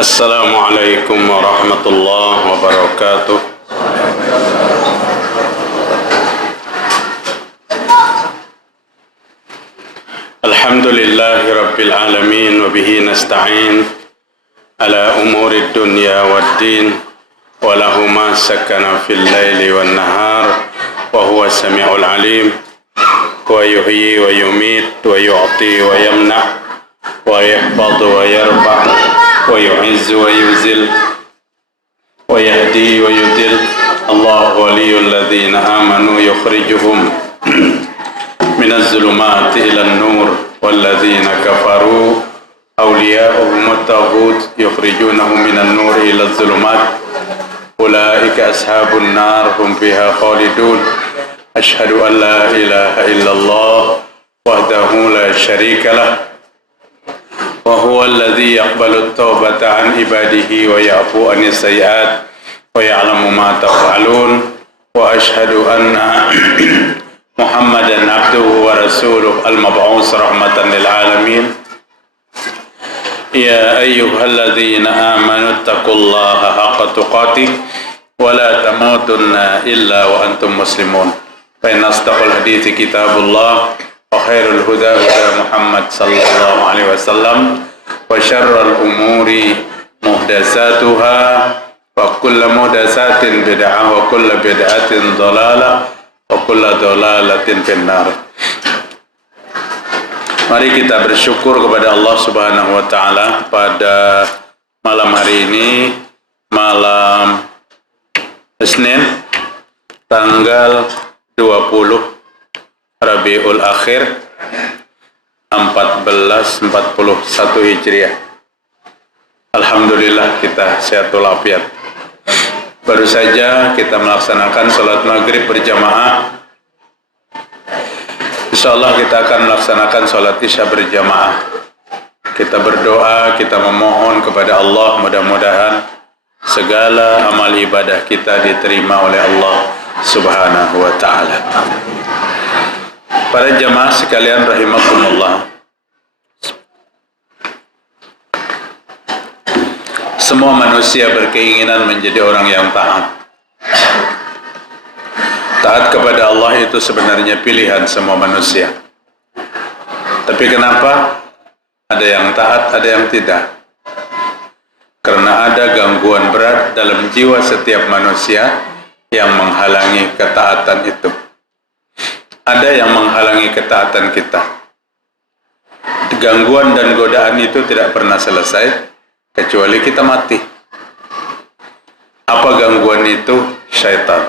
Assalamualaikum warahmatullahi wabarakatuh. Alhamdulillahi rabbil alamin wa bihi nasta'in ala umuri dunya waddin wa lahu ma sakana fil laili wan nahar wa huwa sami'ul alim wa yuhyi wa yumit wa yu'ti wa yamna wa yahfadhu wa yarfa' wa yu'izzu wa yuzil wa yahdi wa yudil. Allahu waliyul ladzina amanu yukhrijuhum minaz zulumati ilan nur walladzina kafaru awliya'uhum at-taghut yukhrijunahum minan nur ilaz zulumat ulaika ashabun nar hum fiha khalidun. Asyhadu an la ilaha illallah wahdahu la syarika lah wa huwa alladhi yaqbalu at-taubata an ibadihi wa ya'fu anis sayyi'at wa ya'lamu ma taf'alun. Wa asyhadu anna Muhammadan abduhu wa rasuluh al-mab'us rahmatan lil alamin. Ya ayyuhalladzina amanu taqullaha haqqa tuqatih wa la tamutunna illa wa antum muslimun. Fa inna asdaqal hadithi kitabullah wa khairul huda huda Muhammad sallallahu alaihi wasallam wa syarrul umuri muhdatsatuha wa kullu muhdatsatin bid'ah wa kullu bid'atin dhalalah wa kullu dhalalatin finnar. Mari kita bersyukur kepada Allah Subhanahu wa taala pada malam hari ini, malam Senin tanggal 20 Rabiul Akhir 1441 Hijriah. Alhamdulillah kita sehat walafiat. Baru saja kita melaksanakan sholat maghrib berjamaah. Insyaallah kita akan melaksanakan sholat isya berjamaah. Kita berdoa, kita memohon kepada Allah, mudah-mudahan segala amal ibadah kita diterima oleh Allah Subhanahu wa ta'ala. Para jamaah sekalian rahimakumullah, semua manusia berkeinginan menjadi orang yang taat. Taat kepada Allah itu sebenarnya pilihan semua manusia. Tapi kenapa ada yang taat, ada yang tidak? Karena ada gangguan berat dalam jiwa setiap manusia yang menghalangi ketaatan itu. Ada yang menghalangi ketaatan kita. Gangguan dan godaan itu tidak pernah selesai kecuali kita mati. Apa gangguan itu? Syaitan.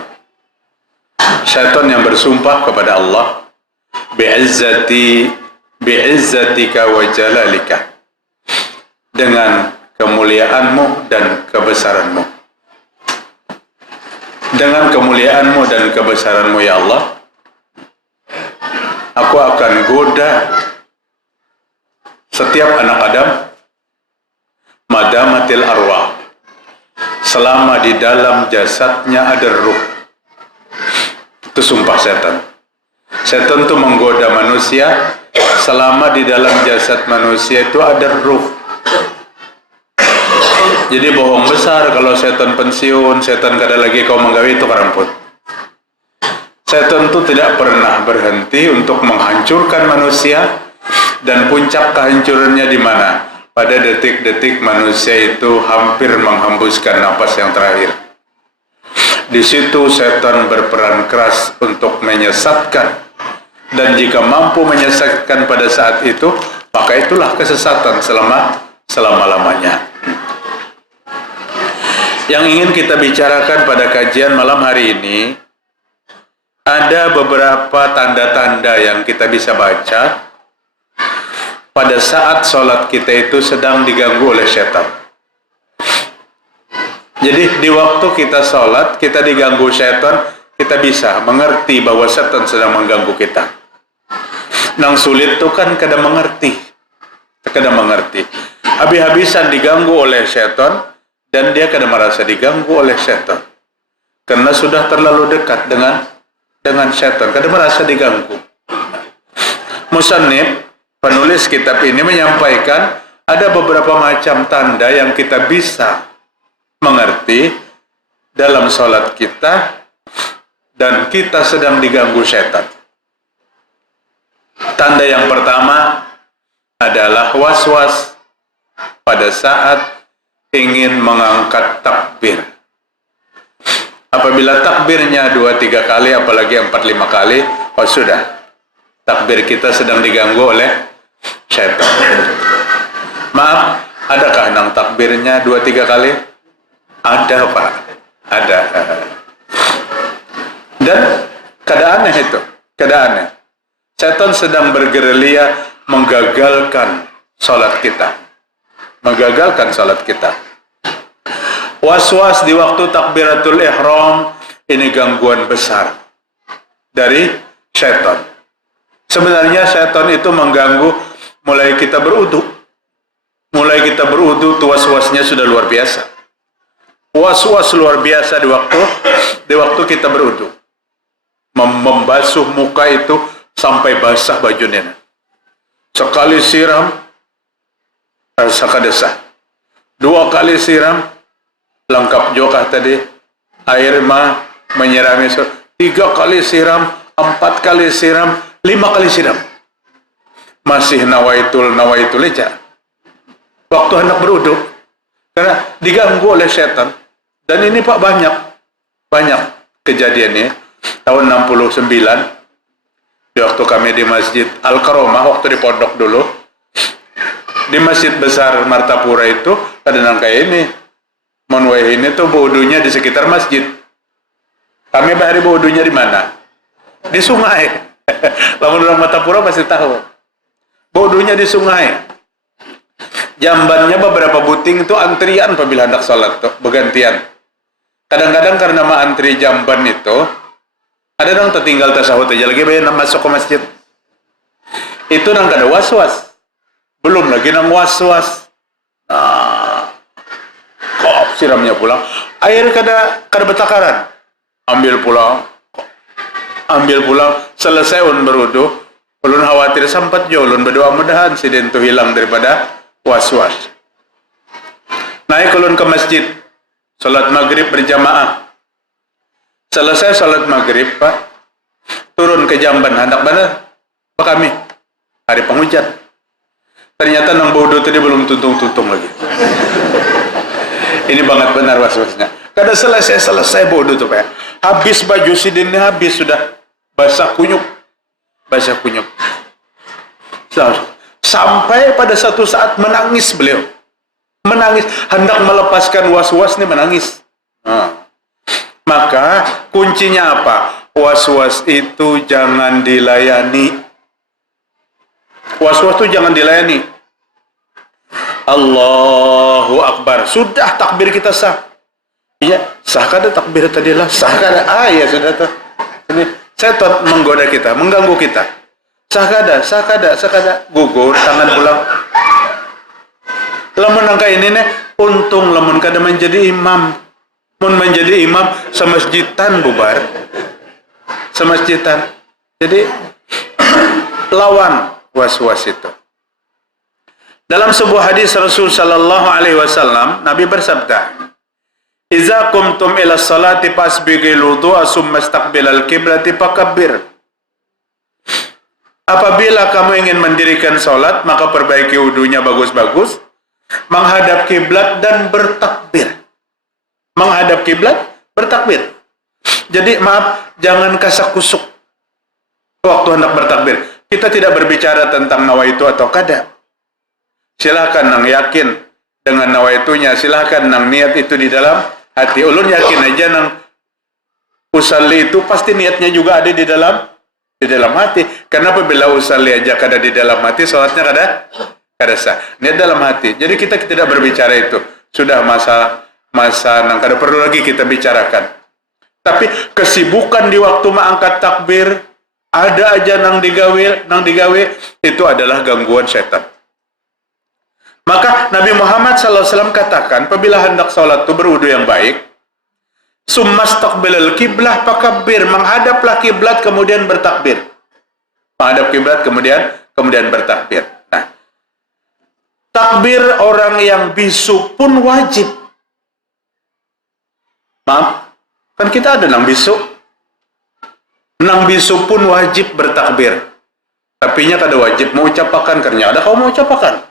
Syaitan yang bersumpah kepada Allah, bi'izzatika wa jalalika, dengan kemuliaanmu dan kebesaranmu. Dengan kemuliaanmu dan kebesaranmu ya Allah, aku akan goda setiap anak Adam madamatil arwah, selama di dalam jasadnya ada ruh. Itu sumpah setan. Setan itu menggoda manusia selama di dalam jasad manusia itu ada ruh. Jadi bohong besar kalau setan pensiun, setan kada lagi kau menggawe, itu karamput. Setan itu tidak pernah berhenti untuk menghancurkan manusia, dan puncak kehancurannya di mana? Pada detik-detik manusia itu hampir menghembuskan napas yang terakhir. Di situ setan berperan keras untuk menyesatkan, dan jika mampu menyesatkan pada saat itu, maka itulah kesesatan selama-lamanya. Yang ingin kita bicarakan pada kajian malam hari ini, ada beberapa tanda-tanda yang kita bisa baca pada saat sholat kita itu sedang diganggu oleh setan. Jadi di waktu kita sholat, kita diganggu setan, kita bisa mengerti bahwa setan sedang mengganggu kita. Nang sulit itu kan kadang mengerti. Habis-habisan diganggu oleh setan, dan dia kadang merasa diganggu oleh setan. Karena sudah terlalu dekat dengan setan, kadang merasa diganggu. Musannif, penulis kitab ini menyampaikan ada beberapa macam tanda yang kita bisa mengerti dalam sholat kita dan kita sedang diganggu setan. Tanda yang pertama adalah was-was pada saat ingin mengangkat takbir. Apabila takbirnya 2-3 kali, apalagi 4-5 kali, oh sudah, takbir kita sedang diganggu oleh syaitan. Maaf, adakah nang takbirnya 2-3 kali? Ada, Pak. Ada. Dan keadaannya itu, keadaannya. Syaitan sedang bergerilya menggagalkan salat kita. Menggagalkan salat kita. Was-was di waktu takbiratul ihram, ini gangguan besar dari syaitan. Sebenarnya syaitan itu mengganggu mulai kita berudu. Mulai kita berudu, was-wasnya sudah luar biasa. Was-was luar biasa di waktu kita berudu. Membasuh muka itu sampai basah bajunya. Sekali siram, rasa kadesah. 2 kali siram, lengkap jokah tadi, air menyirami. 3 kali siram, 4 kali siram, 5 kali siram. Masih nawaitul aja. Waktu hendak beruduk, karena diganggu oleh setan. Dan ini Pak banyak kejadiannya. Tahun 69, di waktu kami di Masjid Al-Karomah, waktu di pondok dulu, di Masjid Besar Martapura itu, kadang kayak ini, monway ini tuh bodohnya di sekitar masjid. Kami bahari bodohnya di mana? Di sungai. Lamun orang Martapura pasti tahu. Bodohnya di sungai. Jambannya beberapa buting itu antrian apabila hendak sholat tuh, bergantian. Kadang-kadang karena antri jamban itu, ada yang tertinggal tasawuf aja lagi bayar masuk ke masjid. Itu nang kada was-was. Belum lagi nang was-was. Kok siramnya pulang. Air kada betakaran. Ambil pulang. Selesai berudu. Ulun khawatir sampat jo. Ulun berdoa mudahan siden tu hilang daripada was-was. Naik ulun ke masjid. Salat maghrib berjamaah. Selesai salat maghrib, Pak, turun ke jamban, hendak mana? Pak kami, hari penghujan. Ternyata nang bodoh tadi belum tuntung-tuntung lagi. Ini banget benar was-wasnya. Kada selesai bodoh tuh, Pak. Habis baju sidinnya habis sudah basah kunyuk. Sampai pada satu saat menangis beliau. Menangis, hendak melepaskan was-was nih menangis. Maka kuncinya apa? Was-was itu jangan dilayani. Was-was itu jangan dilayani. Allahu Akbar. Sudah takbir kita sah. Iya, sah kada takbir tadi lah. Sah kada. Ya sudah tuh. Ini setan menggoda kita, mengganggu kita. Sah kada. Gugur, tangan pulang. Lamun angka ini nih, untung lamun kada menjadi imam. Menjadi imam semasjidan bubar. Semasjidan. Jadi lawan was-was itu. Dalam sebuah hadis Rasul sallallahu alaihi wasallam, Nabi bersabda, "Idza qumtum ila sholati fasbighil wudu'a summa istaqbilal qiblati fakabbir." Apabila kamu ingin mendirikan salat, maka perbaiki wudunya bagus-bagus, menghadap kiblat dan bertakbir. Menghadap kiblat, bertakbir. Jadi maaf, jangan kasak-kusuk waktu hendak bertakbir. Kita tidak berbicara tentang nawaitu atau kada. Silakan nang yakin dengan nawaitunya, silakan nang niat itu di dalam hati. Ulun yakin aja nang usalli itu pasti niatnya juga ada di dalam hati. Karena apabila usalli aja kada di dalam hati, salatnya kada sah. Niat dalam hati. Jadi kita tidak berbicara itu. Sudah masa nang kada perlu lagi kita bicarakan. Tapi kesibukan di waktu mengangkat takbir, ada aja nang digawe itu adalah gangguan setan. Maka Nabi Muhammad SAW katakan, apabila hendak salat itu berwudu yang baik, summastaqbilal kiblah fakabbir, menghadaplah kiblat kemudian bertakbir. Menghadap kiblat kemudian bertakbir. Nah, Takbir orang yang bisu pun wajib. Maaf, kan kita ada nang bisu. Nang bisu pun wajib bertakbir. Tapi nya kada wajib mau ucapakan karena ada kau mau ucapakan.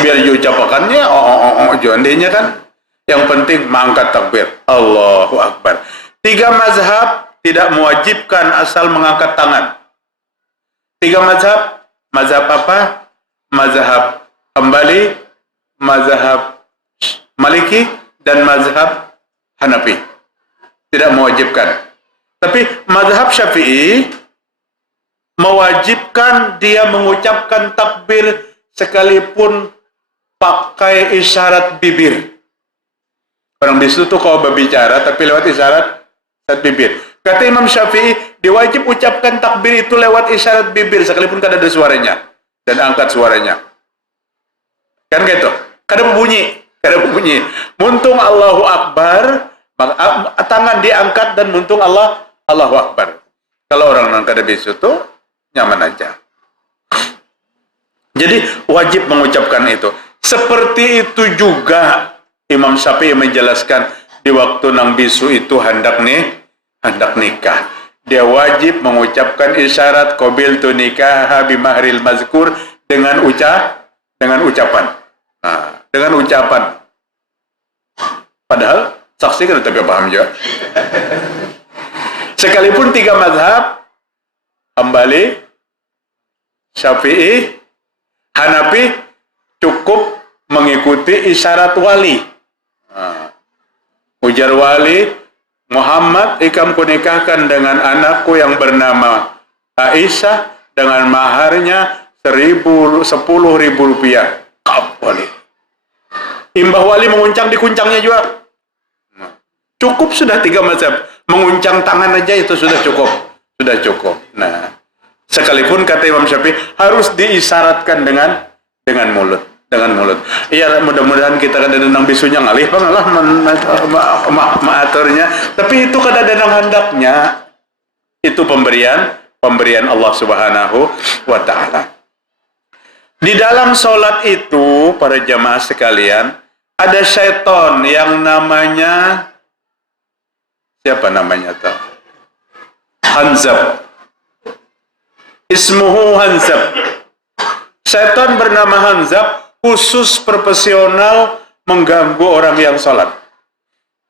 Biar diucapakannya jondenya kan. Yang penting mengangkat takbir. Allahu Akbar. 3 mazhab tidak mewajibkan asal mengangkat tangan. 3 mazhab. Mazhab apa? Mazhab Hambali, mazhab Maliki, dan mazhab Hanafi. Tidak mewajibkan. Tapi mazhab Syafi'i mewajibkan dia mengucapkan takbir sekalipun pakai isyarat bibir. Orang bisu itu kalau berbicara tapi lewat isyarat bibir. Kata Imam Syafi'i, diwajib ucapkan takbir itu lewat isyarat bibir sekalipun kada ada suaranya dan angkat suaranya. Kan gitu. Kada berbunyi. Muntung Allahu Akbar, tangan diangkat dan muntung Allahu Akbar. Kalau orang yang kada bisu itu nyaman aja. Jadi wajib mengucapkan itu. Seperti itu juga Imam Syafi'i menjelaskan di waktu nang bisu itu hendak nikah. Dia wajib mengucapkan isyarat qabiltu nikah bimahril mazkur dengan ucapan. Nah, dengan ucapan. Padahal saksi kan tapi paham juga. Sekalipun 3 mazhab, Hambali, Syafi'i, Hanafi cukup mengikuti isyarat wali. Nah, ujar wali, Muhammad ikam kunikahkan dengan anakku yang bernama Aisyah dengan maharnya 10.000 rupiah. Wali. Imbah wali menguncang dikuncangnya juga. Cukup sudah 3 mazhab. Menguncang tangan aja itu sudah cukup. Nah, sekalipun kata Imam Syafi'i harus diisyaratkan dengan mulut. Iya, mudah-mudahan kita kada denang bisunya ngalih pangalah maaturnya. Tapi itu kada denang handaknya. Itu pemberian Allah Subhanahu wa taala. Di dalam sholat itu, para jamaah sekalian, ada syaitan yang namanya, siapa namanya tuh? Hanzab. Ismuhu Hanzab. Syaitan bernama Hanzab, khusus profesional mengganggu orang yang sholat.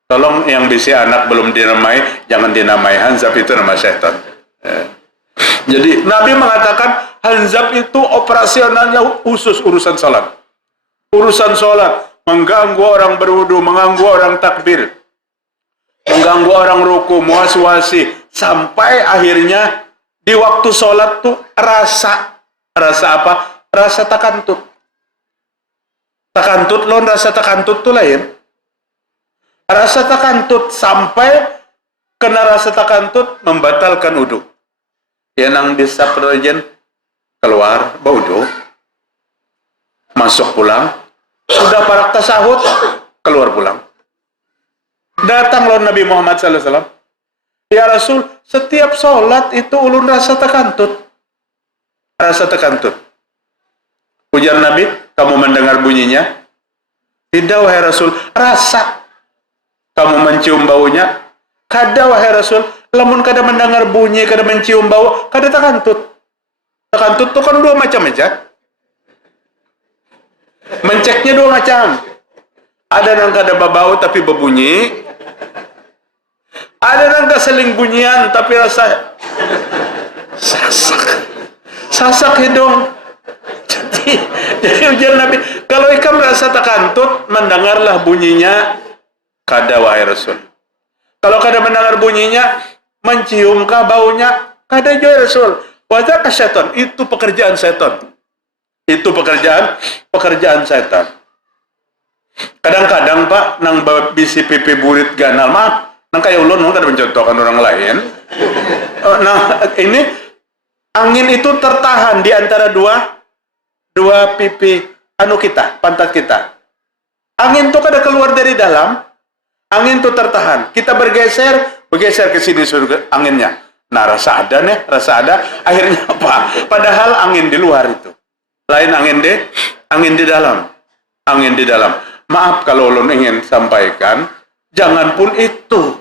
Tolong yang bisa anak belum dinamai, jangan dinamai Hanzab, itu nama syaitan. Jadi Nabi mengatakan Hanzab itu operasionalnya khusus urusan sholat. Urusan sholat, mengganggu orang berwudu, mengganggu orang takbir, mengganggu orang ruku, muaswasi, sampai akhirnya di waktu sholat tuh rasa apa? Rasa takantut. Takantut lon, rasa takantut tuh lain. Rasa takantut sampai kena rasa takantut membatalkan wudu. Yang nang bisa perjanjian keluar baudo, masuk pulang, sudah parak tasahud, keluar pulang. Datang lawan Nabi Muhammad SAW. Ya Rasul, setiap sholat itu ulun rasa takantut. Rasa takantut. Ujar Nabi, kamu mendengar bunyinya? Tidak wahai Rasul, rasa. Kamu mencium baunya? Kada wahai Rasul, lamun kada mendengar bunyi, kada mencium bau, kada takantut. Takantut itu kan 2 macam aja. Menceknya 2 macam. Ada yang kada bau tapi berbunyi. Ada yang keseling bunyian tapi rasa sasak hidung. Jadi ujar Nabi, kalau ikam rasa takantut, mendengarlah bunyinya, kada wahai Rasul. Kalau kada mendengar bunyinya, menciumkah baunya, kada juga Rasul. Wajah syaitan, itu pekerjaan syaitan. Itu pekerjaan syaitan. Kadang-kadang Pak, nang bisi pipi burit ganal mah, nang kayak ulun kada mencontohkan orang lain. Nah, ini angin itu tertahan di antara dua pipi pantat kita. Angin itu kada keluar dari dalam, angin itu tertahan. Kita bergeser ke sini surga anginnya. Nah, rasa ada. Akhirnya apa? Padahal angin di luar itu. Lain angin Angin di dalam. Angin di dalam. Maaf kalau ulun ingin sampaikan, jangan pun itu.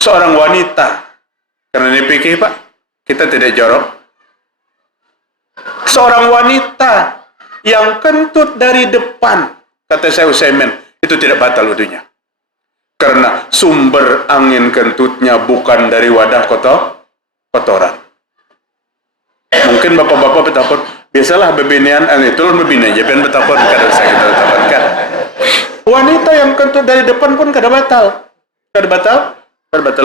Seorang wanita, karena ini fikih Pak, kita tidak jorok. Seorang wanita yang kentut dari depan, kata Syekh Utsaimin, itu tidak batal wudunya. Karena sumber angin kentutnya bukan dari wadah kotoran. Mungkin bapak-bapak betapun, biasalah bebinian, itu lo bebinian, jangan betapun, kada usah kita betapun. Wanita yang kentut dari depan pun kada batal. Kada batal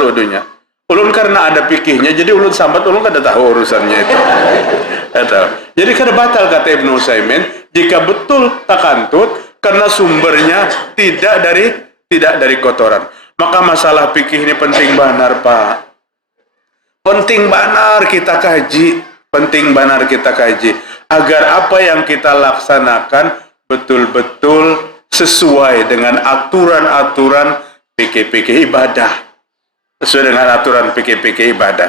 wudunya. Ulun karena ada fikihnya, jadi ulun sambat, ulun kada tahu urusannya itu. Jadi kada batal kata Ibnu Utsaimin jika betul takantut karena sumbernya tidak dari kotoran. Maka masalah fikih ini penting benar Pak. Penting benar kita kaji, agar apa yang kita laksanakan betul-betul sesuai dengan aturan-aturan fikih ibadah. Sesuai dengan aturan fikih ibadah.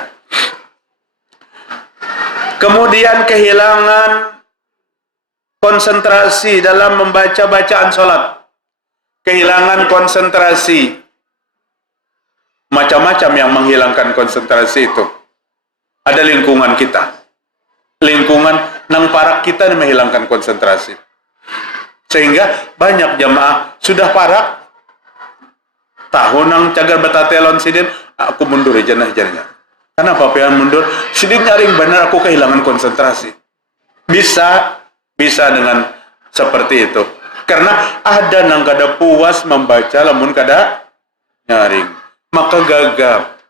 Kemudian kehilangan konsentrasi dalam membaca bacaan sholat. Kehilangan konsentrasi. Macam-macam yang menghilangkan konsentrasi itu. Ada lingkungan kita. Lingkungan nang parak kita yang menghilangkan konsentrasi. Sehingga banyak jamaah sudah parak, tahun nang cagar betatelon sidin, aku mundur aja nah jadinya. Kenapa pengen mundur? Sidin nyaring benar aku kehilangan konsentrasi. Bisa dengan seperti itu. Karena ada nang kada puas membaca lamun kada nyaring. Maka gagap.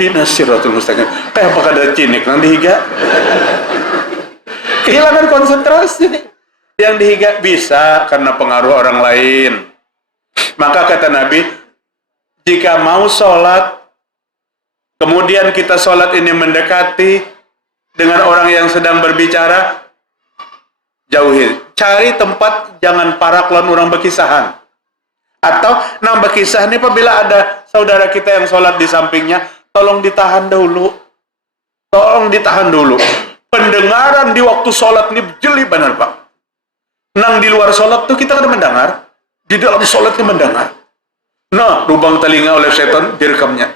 Dina siratul mustaqim. Kayak apa kada cinik nang dihiga? Kehilangan konsentrasi. Yang dihiga bisa karena pengaruh orang lain. Maka kata Nabi, jika mau sholat, kemudian kita sholat ini mendekati dengan orang yang sedang berbicara, jauhi. Cari tempat, jangan parak lawan orang berkisahan. Atau nang berkisah ini apabila ada saudara kita yang sholat di sampingnya, tolong ditahan dulu. Pendengaran di waktu sholat ini jeli benar Pak. Nang di luar sholat tuh kita kada mendengar. Di dalam sholatnya mendengar. Nah, lubang telinga oleh setan direkamnya.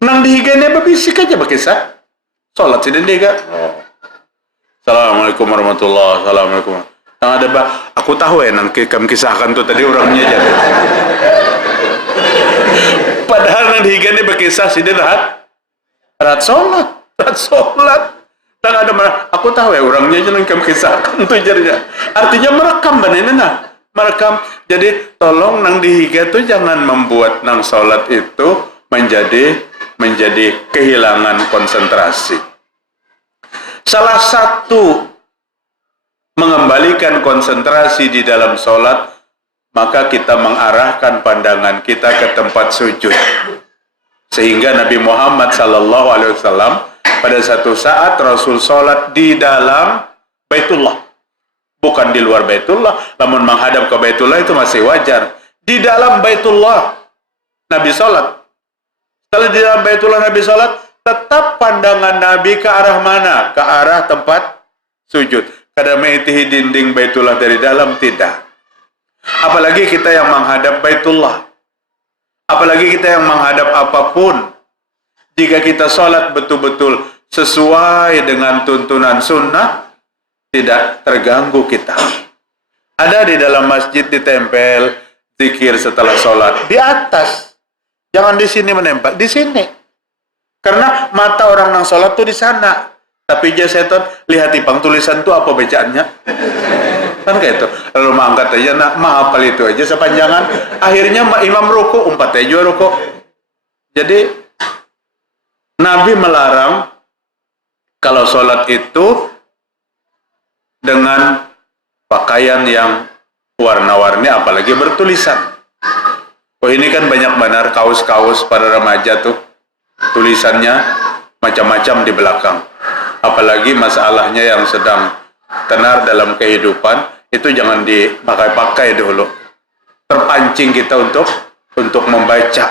Nang dihiganya berbisik aja berkisah. Sholat sih dihiga. Assalamualaikum warahmatullahi wabarakatuh. Nang ada Pak, aku tahu nang kam kisahkan tuh tadi orangnya aja. Padahal nang dihiganya berkisah sih dia rahat sholat. Nang ada aku tahu orangnya aja nang kam kisahkan tuh jadinya. Artinya merekam benar. Merekam. Jadi tolong nang dihiga tuh jangan membuat nang sholat itu menjadi kehilangan konsentrasi. Salah satu mengembalikan konsentrasi di dalam sholat, maka kita mengarahkan pandangan kita ke tempat sujud. Sehingga Nabi Muhammad SAW pada satu saat Rasul sholat di dalam Baitullah. Bukan di luar Baitullah, namun menghadap ke Baitullah itu masih wajar. Di dalam Baitullah Nabi sholat. Kalau di dalam Baitullah Nabi sholat, tetap pandangan Nabi ke arah mana? Ke arah tempat sujud. Kada mengitihi dinding Baitullah dari dalam, tidak. Apalagi kita yang menghadap Baitullah. Apalagi kita yang menghadap apapun. Jika kita sholat betul-betul sesuai dengan tuntunan sunnah, tidak terganggu kita. Ada di dalam masjid ditempel zikir setelah sholat di atas. Jangan di sini menempel, di sini. Karena mata orang nang sholat tuh di sana. Tapi dia setan lihat ipang tulisan tuh apa bacaannya. Kan kayak itu. Lalu mangkat aja, hafal itu aja sepanjangan. Akhirnya imam ruku, umpat aja ruku. Jadi Nabi melarang kalau sholat itu dengan pakaian yang warna-warni, apalagi bertulisan. Oh ini kan banyak benar kaos-kaos para remaja tuh, tulisannya macam-macam di belakang. Apalagi masalahnya yang sedang tenar dalam kehidupan, itu jangan dipakai-pakai dulu. Terpancing kita untuk membaca.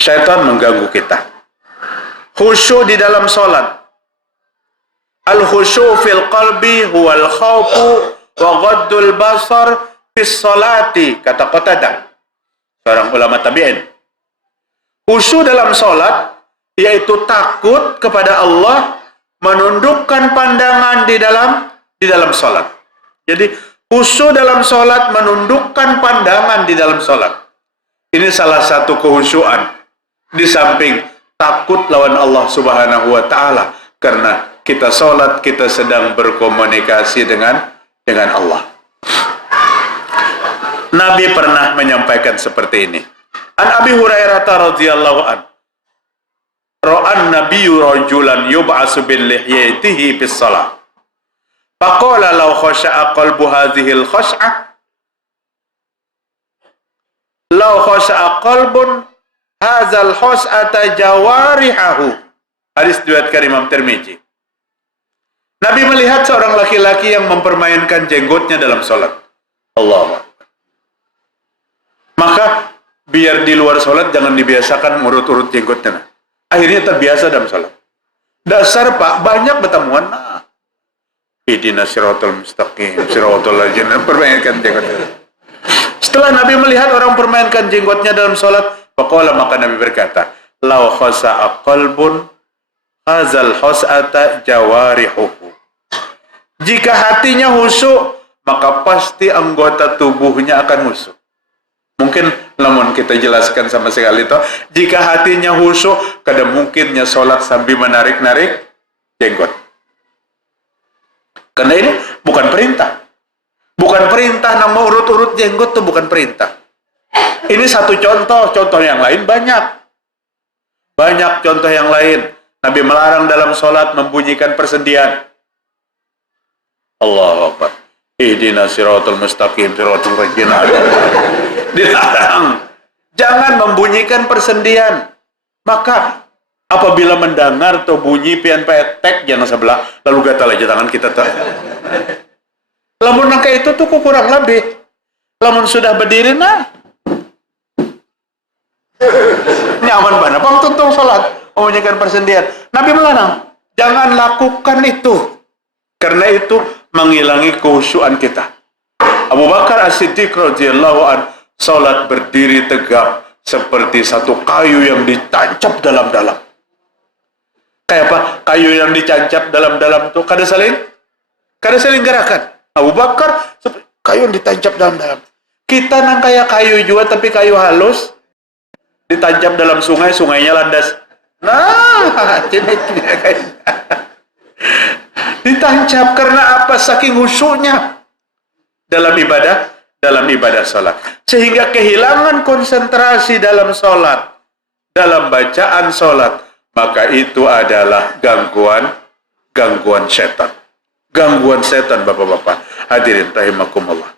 Syaitan mengganggu kita. khusyuk di dalam solat. Al-khusyuk fil qalbi huwal khawfu wa ghaddul basar fis salati, kata Qatadah, seorang ulama tabi'in. Khusyuk dalam solat yaitu takut kepada Allah, menundukkan pandangan di dalam solat. Jadi khusyuk dalam solat, menundukkan pandangan di dalam solat. Ini salah satu kehusyuan. Di samping takut lawan Allah Subhanahu wa Ta'ala, karena kita solat, kita sedang berkomunikasi dengan Allah. Nabi pernah menyampaikan seperti ini. An Abi Hurairah radhiyallahu an, ra'an nabiyyu rajulan yub'asu bil lihyatihi bis shalah. Faqala law khasha'a qalbu hadhihi al khash'ah, law khasha'a qalbun hadzal khash'ata jawarihahu. Hadis riwayat Imam Tirmizi. Nabi melihat seorang laki-laki yang mempermainkan jenggotnya dalam salat. Allah. Maka biar di luar salat jangan dibiasakan urut-urut jenggotnya. Akhirnya terbiasa dalam salat. Dasar Pak, banyak bertemuan. Ihdinas siratal mustaqim, siratal ladzina, permainkan jenggotnya. Setelah Nabi melihat orang permainkan jenggotnya dalam salat, faqala, maka Nabi berkata, law khasa'a qalbun hazal khas'ata jawarihuhu. Jika hatinya khusyuk, maka pasti anggota tubuhnya akan khusyuk. Mungkin namun kita jelaskan sama sekali itu, jika hatinya khusyuk, kada mungkinnya sholat sambil menarik-narik jenggot. Karena ini bukan perintah. Bukan perintah nama urut-urut jenggot itu bukan perintah. Ini satu contoh yang lain banyak. Banyak contoh yang lain. Nabi melarang dalam sholat membunyikan persendian. Allahu Akbar. Ihdinas siratal mustaqim, siratal ladzina. Dilarang. Jangan membunyikan persendian. Maka apabila mendengar tuh bunyi pian petek jangan sebelah, lalu gatal aja tangan kita tak. Lamun nangka itu tuh kurang lebih. Lamun sudah berdiri nah. Nyaman banget. Bang tuntung sholat membunyikan persendian. Nabi melarang. Jangan lakukan itu. Karena itu menghilangi kekhusyuan kita. Abu Bakar As-Siddiq radhiyallahu anhu salat berdiri tegap seperti satu kayu yang ditancap dalam-dalam. Kayak apa? Kayu yang ditancap dalam-dalam itu kada saling gerakan. Abu Bakar kayu yang ditancap dalam-dalam. Kita nang kayak kayu juga tapi kayu halus ditancap dalam sungai, sungainya landas. Nah, ditancap karena apa? Saking khusyuknya dalam ibadah salat, sehingga kehilangan konsentrasi dalam salat, dalam bacaan salat, maka itu adalah gangguan setan. Gangguan setan, Bapak-bapak. Hadirin rahimakumullah.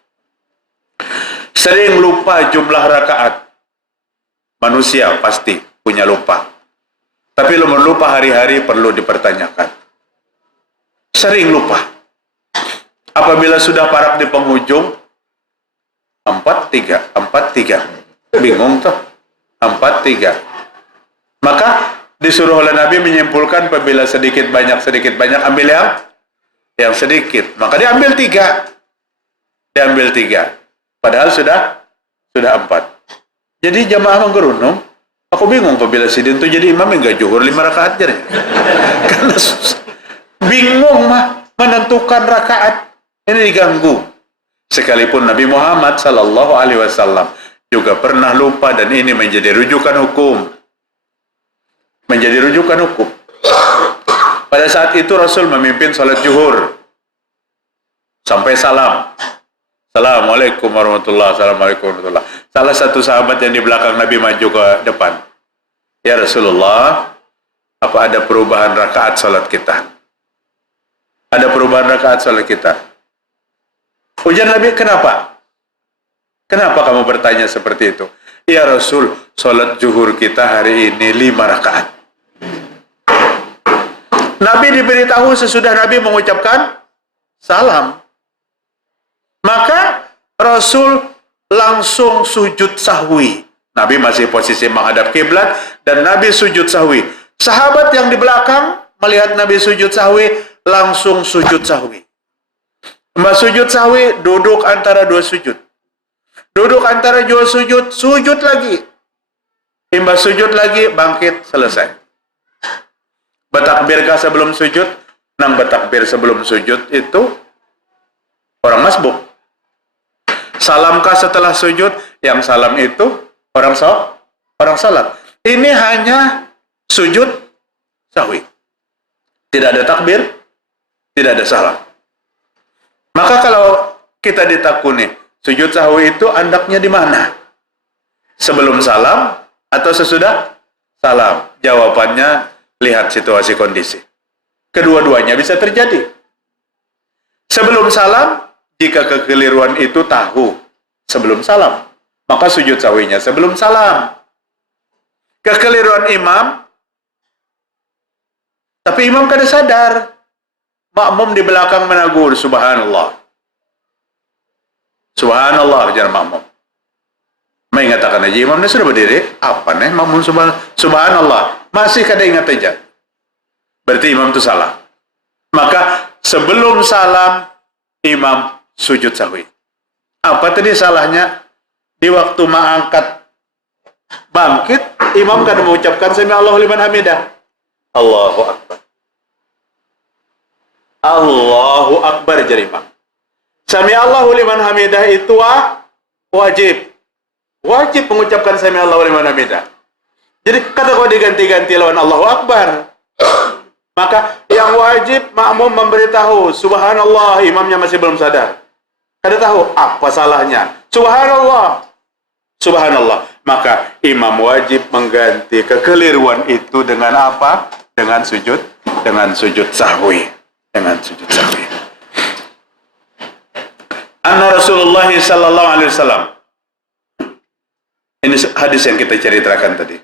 Sering lupa jumlah rakaat. Manusia pasti punya lupa. Tapi lupa hari-hari perlu dipertanyakan. Sering lupa. Apabila sudah parak di penghujung, 4-3. Bingung tuh. 4-3. Maka disuruh oleh Nabi menyimpulkan apabila sedikit banyak ambil yang sedikit. Maka diambil 3. Padahal sudah 4. Jadi jamaah menggerunung. Aku bingung apabila sidin itu jadi imam enggak zuhur 5 rakaat aja. Karena bingung menentukan rakaat. Ini diganggu. Sekalipun Nabi Muhammad sallallahu alaihi wasallam juga pernah lupa, dan ini menjadi rujukan hukum. Pada saat itu Rasul memimpin salat zuhur sampai salam. Assalamualaikum warahmatullahi wabarakatuh. Salah satu sahabat yang di belakang Nabi maju ke depan. Ya Rasulullah, apa ada perubahan rakaat salat kita? Ada perubahan rakaat salat kita. Ujar Nabi, kenapa? Kenapa kamu bertanya seperti itu? Ya Rasul, salat zuhur kita hari ini 5 rakaat. Nabi diberitahu sesudah Nabi mengucapkan salam. Maka Rasul langsung sujud sahwi. Nabi masih posisi menghadap kiblat dan Nabi sujud sahwi. Sahabat yang di belakang melihat Nabi sujud sahwi, langsung sujud sahwi. Mbak sujud sahwi, duduk antara dua sujud. Duduk antara dua sujud, sujud lagi. Mbak sujud lagi, bangkit, selesai. Bertakbirkah sebelum sujud? Nang bertakbir sebelum sujud itu orang masbuk. Salamkah setelah sujud? Yang salam itu orang salat. Ini hanya sujud sahwi. Tidak ada takbir, tidak ada salam. Maka kalau kita ditakuni, sujud sahwi itu andaknya di mana? Sebelum salam atau sesudah salam? Jawabannya lihat situasi kondisi. Kedua-duanya bisa terjadi. Sebelum salam, jika kekeliruan itu tahu sebelum salam, maka sujud sahwinya sebelum salam. Kekeliruan imam, tapi imam kada sadar. Makmum di belakang menegur, subhanallah. Subhanallah, jangan makmum. Mengatakan aja, imamnya sudah berdiri. Apa nih makmum subhanallah? Masih kada ingat aja. Berarti imam itu salah. Maka sebelum salam, imam sujud sahwi. Apa tadi salahnya? Di waktu mengangkat bangkit, imam kada mengucapkan sami Allahu liman hamidah. Allahu Akbar. Allahu Akbar jadi imam. Sami Allahu liman hamidah itu wajib. Wajib mengucapkan sami Allahu liman hamidah. Jadi kata kau diganti-ganti lawan Allahu Akbar. Maka yang wajib makmum memberitahu subhanallah, imamnya masih belum sadar. Kada tahu apa salahnya. Subhanallah. Subhanallah. Maka imam wajib mengganti kekeliruan itu dengan apa? Dengan sujud sahwi. Dengan sujud sahwi. Anna Rasulullah sallallahu alaihi wasallam. Ini hadis yang kita ceritakan tadi.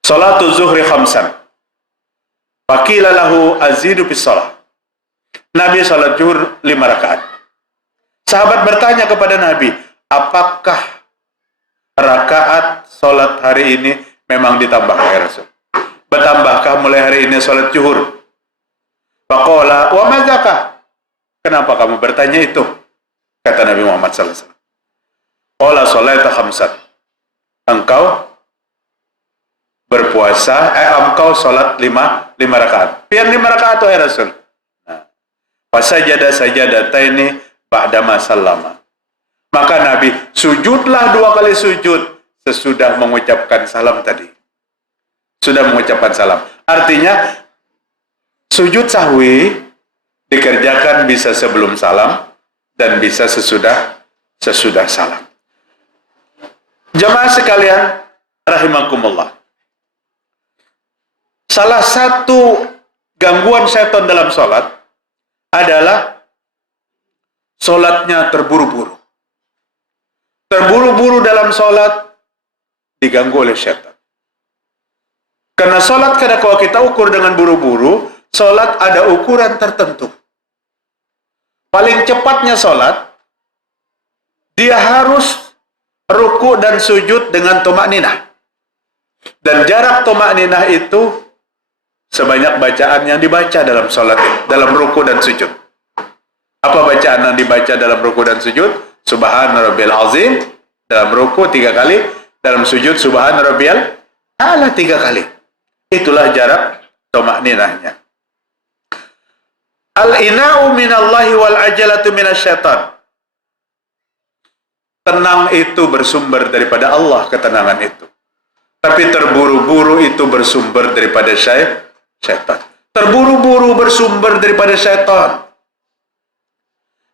Salatu zuhri khamsan. Faqila lahu azidu bis shalah. Nabi salat zuhur 5 rakaat. Sahabat bertanya kepada Nabi, apakah rakaat salat hari ini memang ditambah ya Rasul? Bertambahkah mulai hari ini salat zuhur? Faqala wa madzaka? Kenapa kamu bertanya itu? Kata Nabi Muhammad sallallahu alaihi wasallam. Qala shalaita khamsan. Engkau berpuasa, engkau salat 5 rakaat. Pian 5 rakaat ya Rasul. Nah, fasajada sajadataini ba'da sallama. Maka Nabi sujudlah 2 kali sujud sesudah mengucapkan salam tadi. Sudah mengucapkan salam. Artinya sujud sahwi dikerjakan bisa sebelum salam dan bisa sesudah salam. Jamaah sekalian rahimakumullah. Salah satu gangguan setan dalam sholat adalah sholatnya terburu-buru. Terburu-buru dalam sholat diganggu oleh setan. Karena sholat kalau kita ukur dengan buru-buru, sholat ada ukuran tertentu. Paling cepatnya sholat, dia harus ruku dan sujud dengan tumakninah. Dan jarak tumakninah itu sebanyak bacaan yang dibaca dalam sholat, dalam ruku dan sujud. Apa bacaan yang dibaca dalam ruku dan sujud? Subhana rabbiyal azim dalam ruku 3 kali, dalam sujud subhana rabbiyal a'la 3 kali. Itulah jarak tumakninahnya. Al-ina'u minallahi wal ajalatu minasyaitan. Tenang itu bersumber daripada Allah, ketenangan itu. Tapi terburu-buru itu bersumber daripada syaitan. Terburu-buru bersumber daripada syaitan.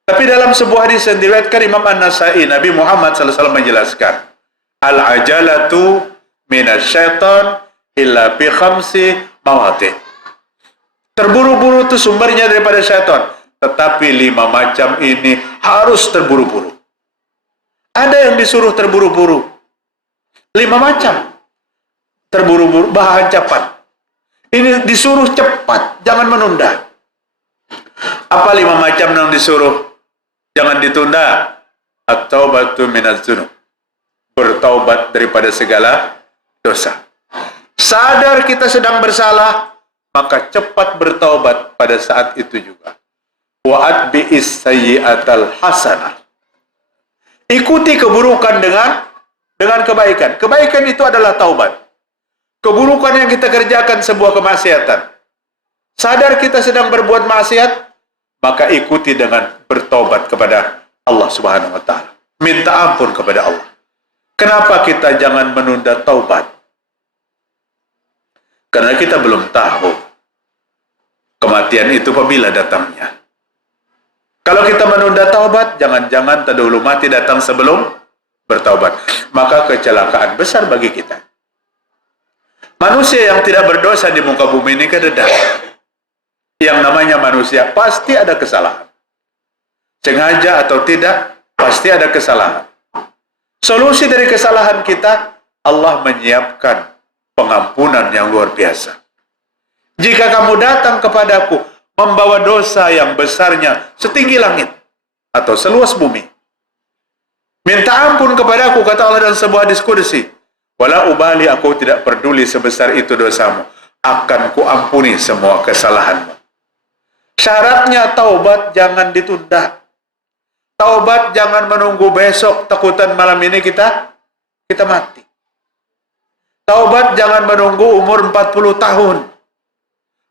Tapi dalam sebuah hadis yang diriwayatkan Imam An-Nasai, Nabi Muhammad SAW menjelaskan, al-ajalatu minasyaitan illa bi khamsi mawati. Terburu-buru itu sumbernya daripada syaitan. Tetapi 5 macam ini harus terburu-buru. Ada yang disuruh terburu-buru. 5 macam. Terburu-buru, bahan cepat. Ini disuruh cepat, jangan menunda. Apa 5 macam yang disuruh? Jangan ditunda. At-taubatu minaz dzunub. Bertaubat daripada segala dosa. Sadar kita sedang bersalah, maka cepat bertaubat pada saat itu juga. Wa atbi'is sayyi'atal hasanah. Ikuti keburukan dengan kebaikan. Kebaikan itu adalah taubat. Keburukan yang kita kerjakan sebuah kemaksiatan. Sadar kita sedang berbuat maksiat, maka ikuti dengan bertaubat kepada Allah Subhanahu wa taala. Minta ampun kepada Allah. Kenapa kita jangan menunda taubat? Karena kita belum tahu kematian itu apabila datangnya. Kalau kita menunda taubat, jangan-jangan terdahulu mati datang sebelum bertaubat. Maka kecelakaan besar bagi kita. Manusia yang tidak berdosa di muka bumi ini kededak. Yang namanya manusia pasti ada kesalahan. Sengaja atau tidak, pasti ada kesalahan. Solusi dari kesalahan kita, Allah menyiapkan pengampunan yang luar biasa. Jika kamu datang kepadaku membawa dosa yang besarnya setinggi langit atau seluas bumi, minta ampun kepadaku, kata Allah dalam sebuah diskusi, wala ubali, aku tidak peduli sebesar itu dosamu, akan kuampuni semua kesalahanmu. Syaratnya taubat jangan ditunda. Taubat jangan menunggu besok, takutan malam ini kita mati. Taubat jangan menunggu umur 40 tahun.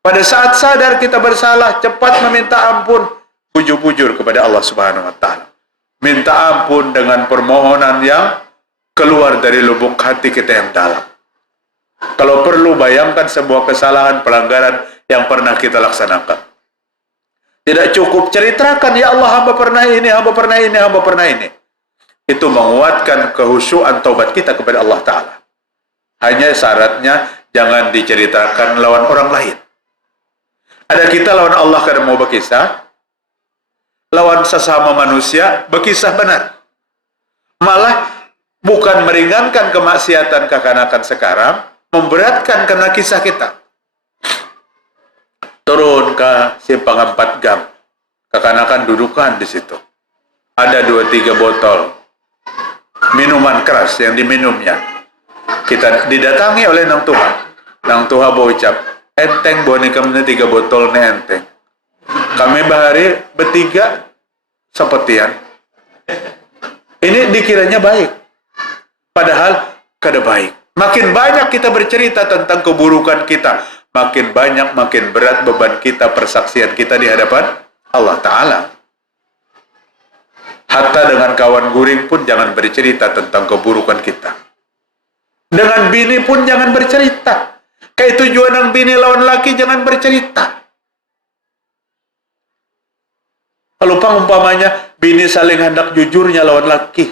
Pada saat sadar kita bersalah, cepat meminta ampun, bujur-bujur kepada Allah Subhanahu wa taala. Minta ampun dengan permohonan yang keluar dari lubuk hati kita yang dalam. Kalau perlu, bayangkan sebuah kesalahan, pelanggaran yang pernah kita laksanakan. Tidak cukup ceritakan, ya Allah, hamba pernah ini, hamba pernah ini, hamba pernah ini. Itu menguatkan kehusyuan taubat kita kepada Allah Ta'ala. Hanya syaratnya jangan diceritakan lawan orang lain. Ada kita lawan Allah kadang mau berkisah, lawan sesama manusia berkisah benar. Malah bukan meringankan kemaksiatan kekanakan sekarang, memberatkan karena kisah kita. Turun ke simpang 4 gang, kekanakan dudukan di situ. Ada 2-3 botol minuman keras yang diminumnya. Kita didatangi oleh Nang Tuhan. Nang Tuhan berucap, enteng boneka 3 botol ne enteng. Kami bahari bertiga sepetian. Ini dikiranya baik, padahal kada baik. Makin banyak kita bercerita tentang keburukan kita, makin banyak, makin berat beban kita, persaksian kita di hadapan Allah Ta'ala. Hatta dengan kawan guring pun jangan bercerita tentang keburukan kita. Dengan bini pun jangan bercerita. Kayak tujuan ng bini lawan laki, jangan bercerita. Kalau umpamanya bini saling hendak jujurnya lawan laki.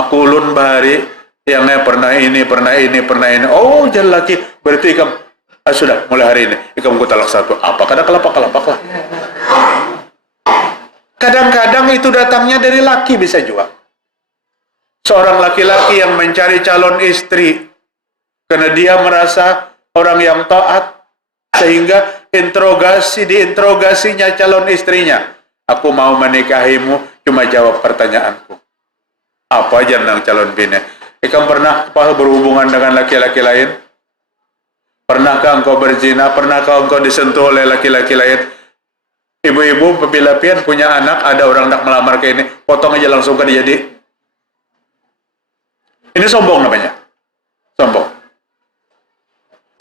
Aku ulun bahari yang pernah ini. Oh, jangan laki. Berarti ikam, sudah mulai hari ini ikam ku talak 1. Apa kada kelapak lah. Kadang-kadang itu datangnya dari laki bisa juga. Seorang laki-laki yang mencari calon istri karena dia merasa orang yang taat, sehingga diinterogasinya calon istrinya. Aku mau menikahimu, cuma jawab pertanyaanku. Apa aja tentang calon bini? Ikam pernah berhubungan dengan laki-laki lain? Pernahkah engkau berzina? Pernahkah engkau disentuh oleh laki-laki lain? Ibu-ibu apabila pian punya anak, ada orang nak melamar ke ini, potong aja langsung kan jadi. Ini sombong namanya. Sombong.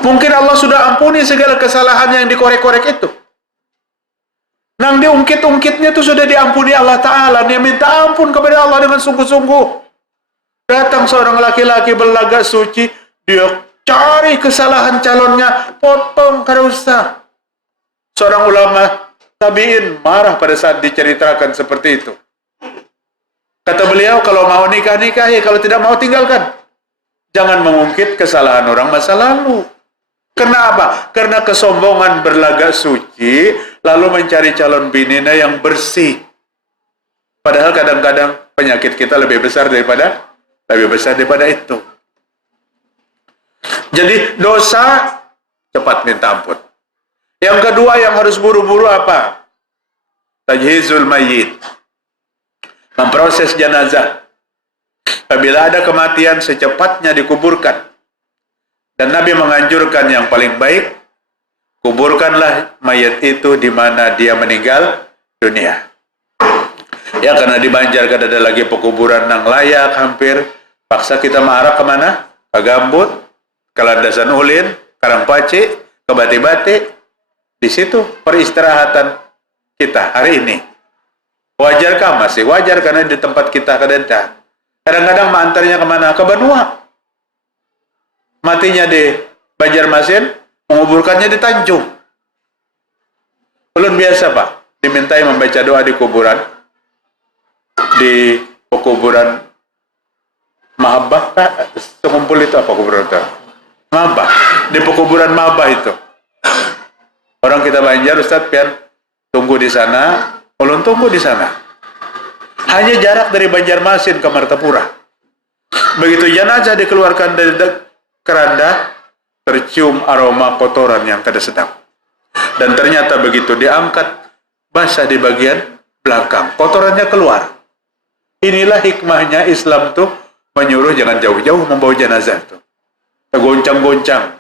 Mungkin Allah sudah ampuni segala kesalahan yang dikorek-korek itu. Nang diungkit-ungkitnya itu sudah diampuni Allah Ta'ala. Dia minta ampun kepada Allah dengan sungguh-sungguh. Datang seorang laki-laki berlagak suci, dia cari kesalahan calonnya, potong, kada usah. Seorang ulama tabi'in marah pada saat diceritakan seperti itu. Kata beliau, kalau mau nikah, nikahi. Kalau tidak mau, tinggalkan. Jangan mengungkit kesalahan orang masa lalu. Kenapa? Karena kesombongan berlagak suci, lalu mencari calon binina yang bersih. Padahal kadang-kadang penyakit kita lebih besar daripada itu. Jadi dosa, cepat minta ampun. Yang kedua yang harus buru-buru apa? Tajhizul mayyit. Memproses jenazah. Apabila ada kematian, secepatnya dikuburkan. Dan Nabi menganjurkan yang paling baik, kuburkanlah mayat itu di mana dia meninggal dunia. Ya, karena di Banjar kan ada lagi pekuburan nang layak hampir. Paksa kita marah kemana? Ke Gambut, ke Landasan Ulin, Karangpaci, ke Bati-Bati. Di situ peristirahatan kita hari ini. Wajarkah? Masih wajar karena di tempat kita kadenta. Kadang-kadang mengantarnya kemana? Ke Banua. Matinya di Banjarmasin, menguburkannya di Tanjung. Belum biasa, Pak. Dimintai membaca doa di kuburan. Di pekuburan Mahabbah, sekumpul itu apa kuburan itu? Mahabbah. Di pekuburan Mahabbah itu. Orang kita Banjar, Ustadz Pian, tunggu di sana, ulun tunggu di sana. Hanya jarak dari Banjarmasin ke Martapura. Begitu jenazah dikeluarkan dari keranda, tercium aroma kotoran yang kada sedap. Dan ternyata begitu diangkat, basah di bagian belakang, kotorannya keluar. Inilah hikmahnya Islam tuh menyuruh jangan jauh-jauh membawa jenazah tuh. Goncang-goncang.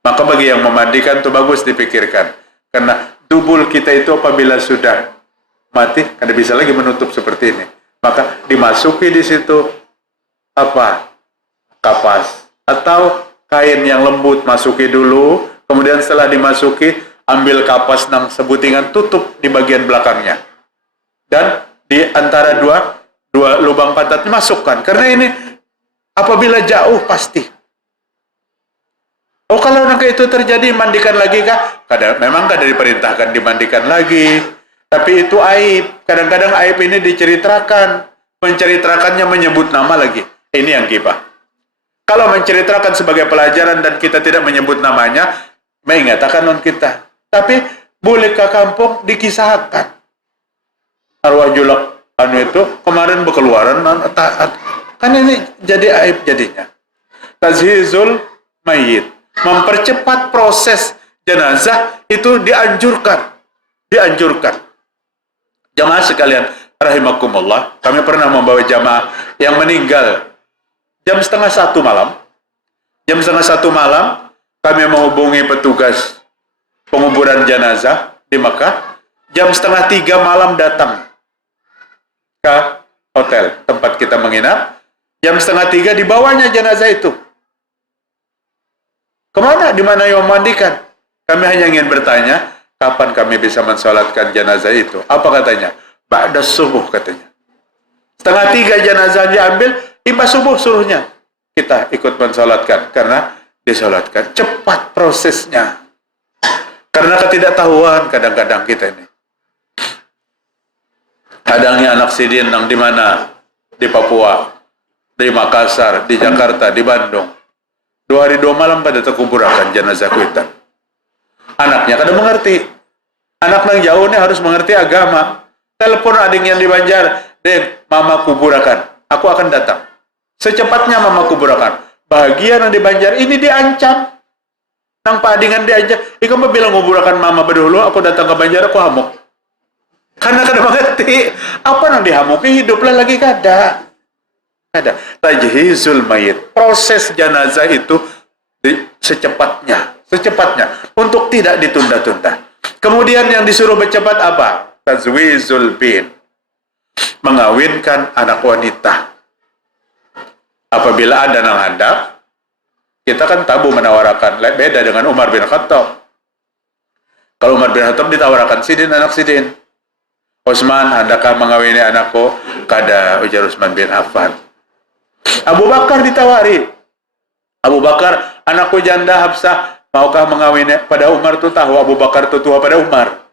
Maka bagi yang memandikan tuh bagus dipikirkan. Karena tubuh kita itu apabila sudah mati, kada bisa lagi menutup seperti ini. Maka dimasuki di situ apa? Kapas atau kain yang lembut, masuki dulu. Kemudian setelah dimasuki, ambil kapas nang sebutingan, tutup di bagian belakangnya. Dan di antara dua lubang pantatnya masukkan. Karena ini apabila jauh pasti. Oh, kalau nangka itu terjadi, mandikan lagi kah? Memang kada diperintahkan dimandikan lagi. Tapi itu aib. Kadang-kadang aib ini diceritakan. Menceritakannya menyebut nama lagi. Ini yang gibah. Kalau menceritakan sebagai pelajaran dan kita tidak menyebut namanya, mengatakan non kita. Tapi boleh ke kampung dikisahkan. Arwah julak itu kemarin berkeluaran, kan ini jadi aib jadinya. Tazhizul mayit, mempercepat proses jenazah itu dianjurkan. Jamaah sekalian rahimakumullah, kami pernah membawa jamaah yang meninggal jam 12:30 malam. Jam 12:30 malam kami menghubungi petugas penguburan jenazah di Mekah. Jam 2:30 malam datang ke hotel tempat kita menginap. Jam 2:30 dibawanya jenazah itu. Kemana? Di mana yang memandikan? Kami hanya ingin bertanya, kapan kami bisa mensolatkan jenazah itu? Apa katanya? Ba'da subuh katanya. 2:30 jenazah diambil, tiba subuh suruhnya. Kita ikut mensolatkan karena disolatkan. Cepat prosesnya. Karena ketidaktahuan kadang-kadang kita ini. Kadangnya anak sidin yang di mana? Di Papua, di Makassar, di Jakarta, di Bandung. 2 hari 2 malam pada terkuburakan jenazah kuitan. Anaknya kada mengerti. Anak yang jauh ini harus mengerti agama. Telepon adik yang di Banjar, "Dek, mama kuburakan. Aku akan datang." Secepatnya mama kuburakan. Bahagia yang di Banjar ini diancam. Nang padingan diancam. Ikamu bilang kuburakan mama berdulu, aku datang ke Banjar, aku hamuk. Karena kada mengerti apa yang dihamuki, hiduplah lagi kada. Tajhizul mayit, proses jenazah itu secepatnya untuk tidak ditunda-tunda. Kemudian yang disuruh bercepat apa? Tazwijul bin, mengawinkan anak wanita. Apabila ada nang handap, kita kan tabu menawarkan. Beda dengan Umar bin Khattab. Kalau Umar bin Khattab ditawarkan sidin, anak sidin. Utsman, hendakkah mengawini anakku? Kada, ujar Utsman bin Affan. Abu Bakar ditawari. Abu Bakar, anakku janda Hafsah, maukah mengawini? Pada Umar tuh tahu Abu Bakar tuh tua pada Umar.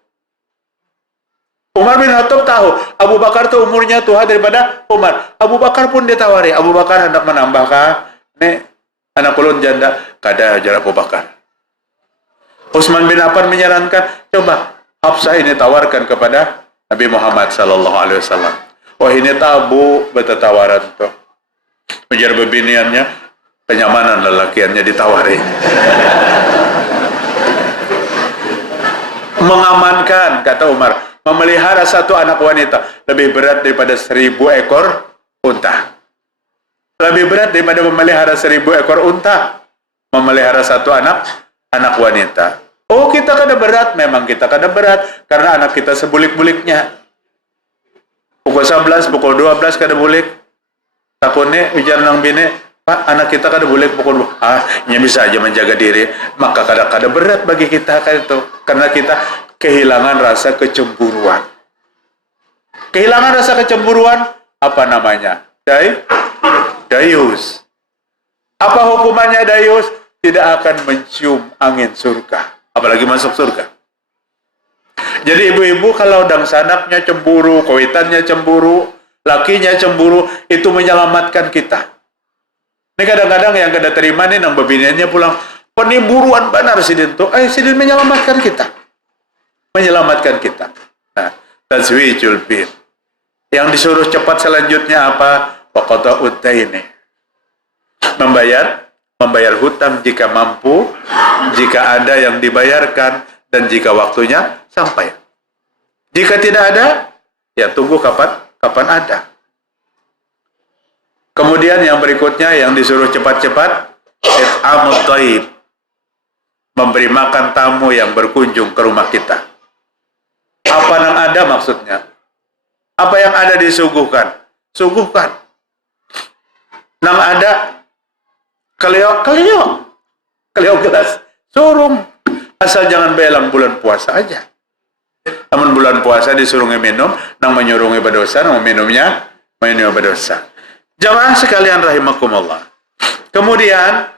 Umar bin Khattab tahu Abu Bakar tuh umurnya tua daripada Umar. Abu Bakar pun ditawari. Abu Bakar hendak menambahkah? Nih, anak ulun janda. Kada, ujar Abu Bakar. Utsman bin Affan menyarankan, coba Hafsah ini tawarkan kepada Nabi Muhammad sallallahu alaihi wasallam. Wah, ini tabu bertawaran tuh. Ujar bebiniannya, kenyamanan lelakiannya ditawari. Mengamankan, kata Umar, memelihara satu anak wanita lebih berat daripada 1000 ekor unta. Lebih berat daripada memelihara 1000 ekor unta. memelihara satu anak wanita. Oh, kita kada berat, memang kita kada berat karena anak kita sebulik-buliknya. Pukul 11, pukul 12 kada bulik. Takutnya ujar nang bini, Pak, anak kita kada bulik pukul 2. Nya bisa aja menjaga diri. Maka kada berat bagi kita kayak itu. Karena kita kehilangan rasa kecemburuan. Kehilangan rasa kecemburuan, apa namanya? Dayus. Apa hukumannya dayus? Tidak akan mencium angin surga. Apalagi masuk surga. Jadi ibu-ibu kalau dang sanaknya cemburu, kawitannya cemburu, lakinya cemburu, itu menyelamatkan kita. Ini kadang-kadang yang kada terima nih nang babiniannya pulang, peniburuan benar sidin tuh. Sidin menyelamatkan kita. Menyelamatkan kita. Nah, tazwijul bin. Yang disuruh cepat selanjutnya apa? Waqata udaini. Membayar hutang jika mampu, jika ada yang dibayarkan, dan jika waktunya sampai. Jika tidak ada, ya tunggu kapan ada. Kemudian yang berikutnya yang disuruh cepat-cepat, it'amut thaib. Memberi makan tamu yang berkunjung ke rumah kita. Apa yang ada maksudnya? Apa yang ada disuguhkan? Suguhkan. Nang ada Kaleo gelas, surung. Asal jangan belang bulan puasa aja. Namun bulan puasa disuruh minum, nang menyuruh berdosa, nang minumnya berdosa. Jamaah sekalian rahimakumullah. Kemudian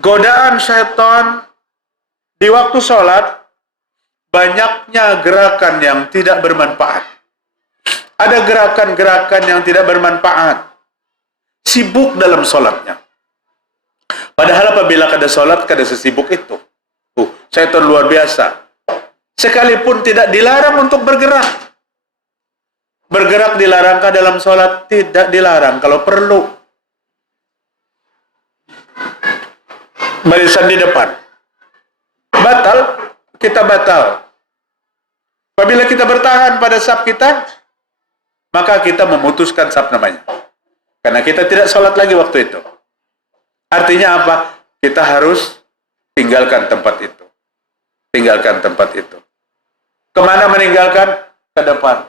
godaan syaitan di waktu sholat, banyaknya gerakan yang tidak bermanfaat. Ada gerakan-gerakan yang tidak bermanfaat. Sibuk dalam sholatnya. Padahal apabila kada sholat, kada sesibuk itu. Syaitan luar biasa. Sekalipun tidak dilarang untuk bergerak. Bergerak dilarangkah dalam sholat? Tidak dilarang kalau perlu. Barisan di depan. Batal, kita batal. Apabila kita bertahan pada saf kita, maka kita memutuskan saf namanya. Karena kita tidak sholat lagi waktu itu. Artinya apa? Kita harus tinggalkan tempat itu. Tinggalkan tempat itu. Kemana meninggalkan? Ke depan.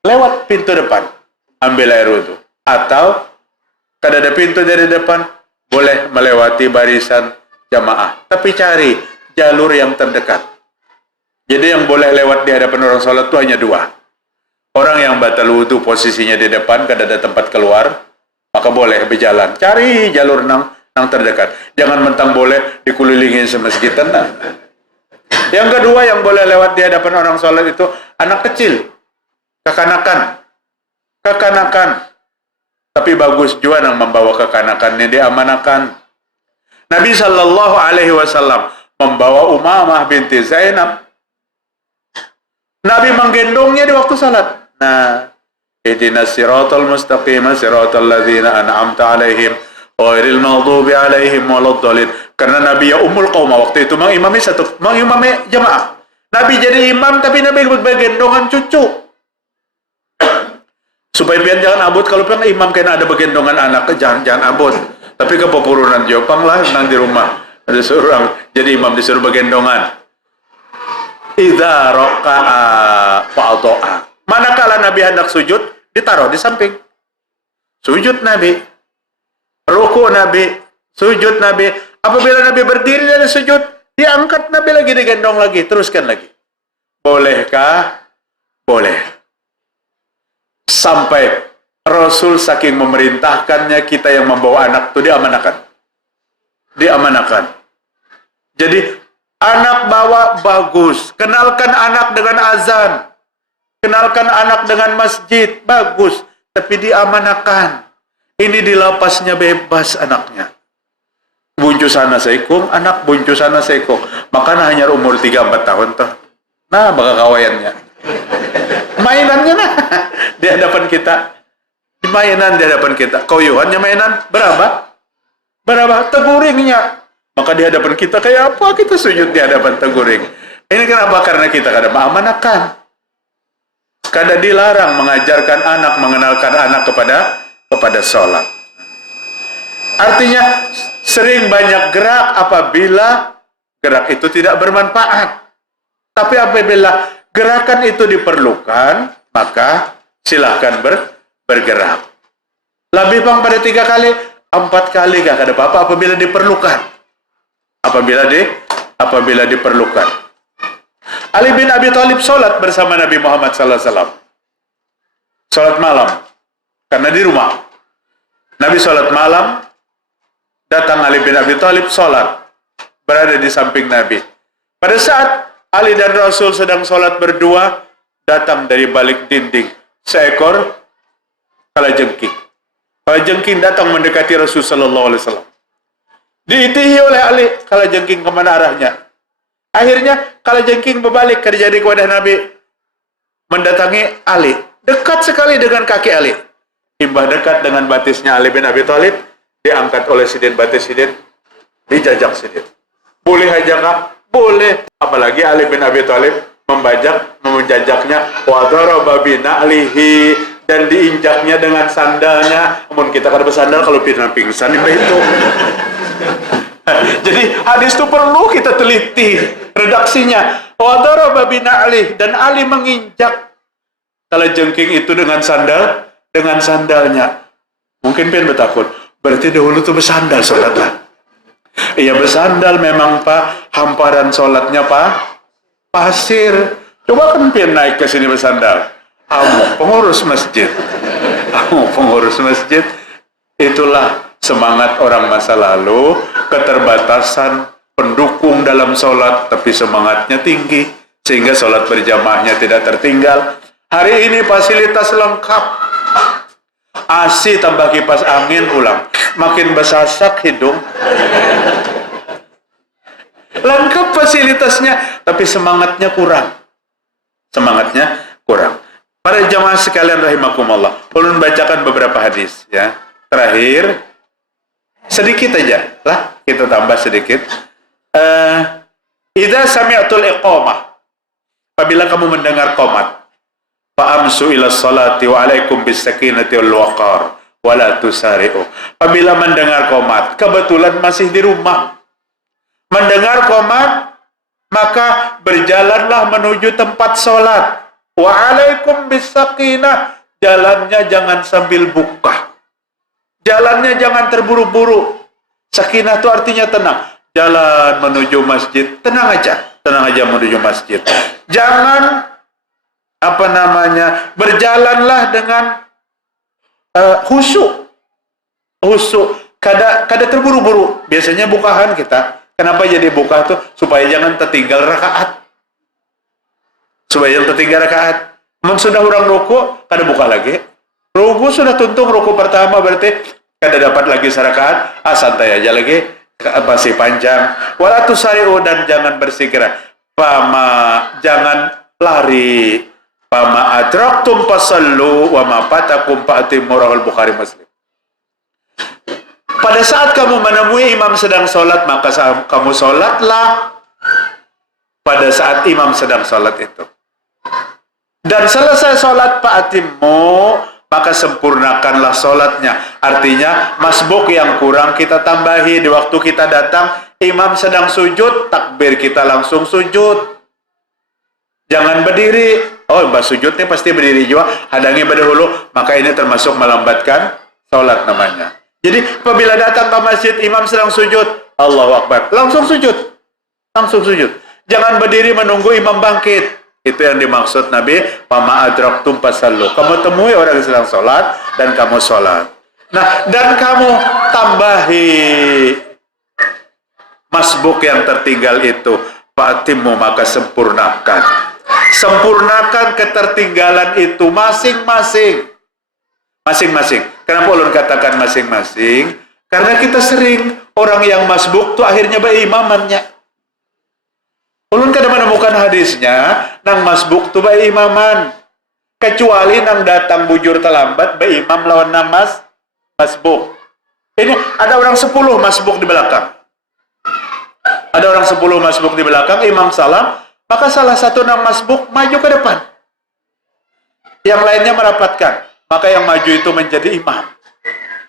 Lewat pintu depan. Ambil air wudhu. Atau, kada ada pintu dari depan, boleh melewati barisan jamaah. Tapi cari jalur yang terdekat. Jadi yang boleh lewat di hadapan orang sholat itu hanya dua. Orang yang batal wudhu posisinya di depan, kada ada tempat keluar, maka boleh berjalan. Cari jalur nang terdekat. Jangan mentang boleh dikulilingin semasjid. Nah. Yang kedua yang boleh lewat di hadapan orang sholat itu anak kecil, kekanakan. Tapi bagus juga nang membawa kekanakannya diamanakan. Nabi Shallallahu Alaihi Wasallam membawa Umamah binti Zainab. Nabi menggendongnya di waktu salat. Nah, ihdinas siratal mustaqim siratal ladzina an'amta alaihim ghairil maghdubi alaihim waladdallin. Karena Nabi ya ummul qaum waktu itu mengimami jamaah. Nabi jadi imam tapi Nabi bergendongan cucu. Supaya pian jangan abot kalau pian imam kena ada bergendongan anak, jangan abot. Tapi kepopurunan Jepang lah nang di rumah. Ada seorang jadi imam disuruh bergendongan. Idza raka'a fa'ato'a. Manakala Nabi hendak sujud, ditaruh di samping. Sujud Nabi. Ruku Nabi. Sujud Nabi. Apabila Nabi berdiri dari sujud, diangkat Nabi lagi, digendong lagi. Teruskan lagi. Bolehkah? Boleh. Sampai Rasul saking memerintahkannya, kita yang membawa anak itu diamanakan. Jadi, anak bawa bagus. Kenalkan anak dengan azan. Kenalkan anak dengan masjid. Bagus. Tapi diamanakan. Ini di lapasnya bebas anaknya. Buncu sana seikung, anak buncu sana seikung. Makanya hanya umur 3-4 tahun tuh. Nah, baka kawayannya. Mainannya nah. Di hadapan kita. Mainan di hadapan kita. Koyuhannya mainan. Berapa? Teguringnya. Maka di hadapan kita kayak apa? Kita sujud di hadapan teguring. Ini kenapa? Karena kita kada mengamanakan. Kada dilarang mengajarkan anak, mengenalkan anak kepada sholat. Artinya sering banyak gerak apabila gerak itu tidak bermanfaat. Tapi apabila gerakan itu diperlukan, maka silahkan bergerak. Lebih bang pada 3 kali, 4 kali gak ada apa-apa apabila diperlukan. Apabila diperlukan. Ali bin Abi Thalib sholat bersama Nabi Muhammad SAW. Sholat malam. Karena di rumah. Nabi sholat malam, datang Ali bin Abi Thalib sholat. Berada di samping Nabi. Pada saat Ali dan Rasul sedang sholat berdua, datang dari balik dinding seekor kalajengking. Kalajengking datang mendekati Rasul sallallahu alaihi wasallam. Diitihi oleh Ali, kalajengking kemana arahnya. Akhirnya kalajengking berbalik terjadi kepada Nabi, mendatangi Ali. Dekat sekali dengan kaki Ali. Timbah dekat dengan batisnya Ali bin Abi Thalib, diangkat oleh sidin batis sidin, dijajak sidin. Boleh aja kah? Boleh. Apalagi Ali bin Abi Thalib menjajaknya wa daraba bi na'lihi, dan diinjaknya dengan sandalnya. Namun kita kada bersandal kalau pingsan itu. Jadi hadis itu perlu kita teliti redaksinya. Wa daraba bi na'lihi, dan Ali menginjak kalajengking itu dengan sandalnya. Mungkin pian betakut. Berarti dahulu tuh bersandal sholatlah. Iya bersandal memang Pak, hamparan sholatnya Pak pasir. Coba kan pian naik ke sini bersandal. Kamu pengurus masjid. Itulah semangat orang masa lalu, keterbatasan pendukung dalam sholat, tapi semangatnya tinggi sehingga sholat berjamaahnya tidak tertinggal. Hari ini fasilitas lengkap. AC tambah kipas angin ulang. Makin besasak hidung. Lengkap fasilitasnya, tapi semangatnya kurang. Para jamaah sekalian rahimakumullah, ulun bacakan beberapa hadis ya. Terakhir sedikit aja lah, kita tambah sedikit. Idza sami'tul iqamah, apabila kamu mendengar qomat, fa'amsu ila salati wa alaikum bis sakinati wal waqar wa la tusari'u. Apabila mendengar qomat, kebetulan masih di rumah, mendengar qomat, maka berjalanlah menuju tempat sholat. Wa alaikum bis sakinah, jalannya jangan sambil buka, jalannya jangan terburu-buru. Sakinah itu artinya tenang. Jalan menuju masjid, tenang aja menuju masjid. Jangan berjalanlah dengan khusyuk. Kada terburu-buru. Biasanya bukahan kita. Kenapa jadi buka tuh? Supaya jangan tertinggal rakaat. Memang sudah orang ruku, kada buka lagi. Ruku sudah tuntung ruku pertama, berarti kada dapat lagi serakaat. Santai aja lagi, masih panjang. Wala tusari'u, dan jangan bersegera. Jangan lari. Fama adraktum fasallu wa ma fatakum fa'timmu, rawahul Bukhari Muslim. Pada saat kamu menemui imam sedang sholat, maka kamu sholatlah pada saat imam sedang sholat itu. Dan selesai sholat fa'timmu, maka sempurnakanlah sholatnya. Artinya masbuk yang kurang kita tambahi. Di waktu kita datang, imam sedang sujud, takbir kita langsung sujud. Jangan berdiri. Oh, mbak sujudnya pasti berdiri juga. Hadangi berdahulu, maka ini termasuk melambatkan sholat namanya. Jadi apabila datang ke masjid, imam sedang sujud, Allahu Akbar, langsung sujud. Jangan berdiri menunggu imam bangkit. Itu yang dimaksud Nabi, fama adraktum fasallu. Kamu temui orang yang sedang sholat, dan kamu sholat. Nah, dan kamu tambahi masbuk yang tertinggal itu, fa'timmu, maka sempurnakan ketertinggalan itu masing-masing. Kenapa ulun katakan masing-masing? Karena kita sering orang yang masbuk tuh akhirnya berimamannya. Ulun kada menemukan hadisnya nang masbuk tuh berimaman, kecuali nang datang bujur terlambat berimam lawan nang masbuk. Ini ada orang 10 masbuk di belakang. Imam salam, maka salah satu nang masbuk maju ke depan. Yang lainnya merapatkan. Maka yang maju itu menjadi imam.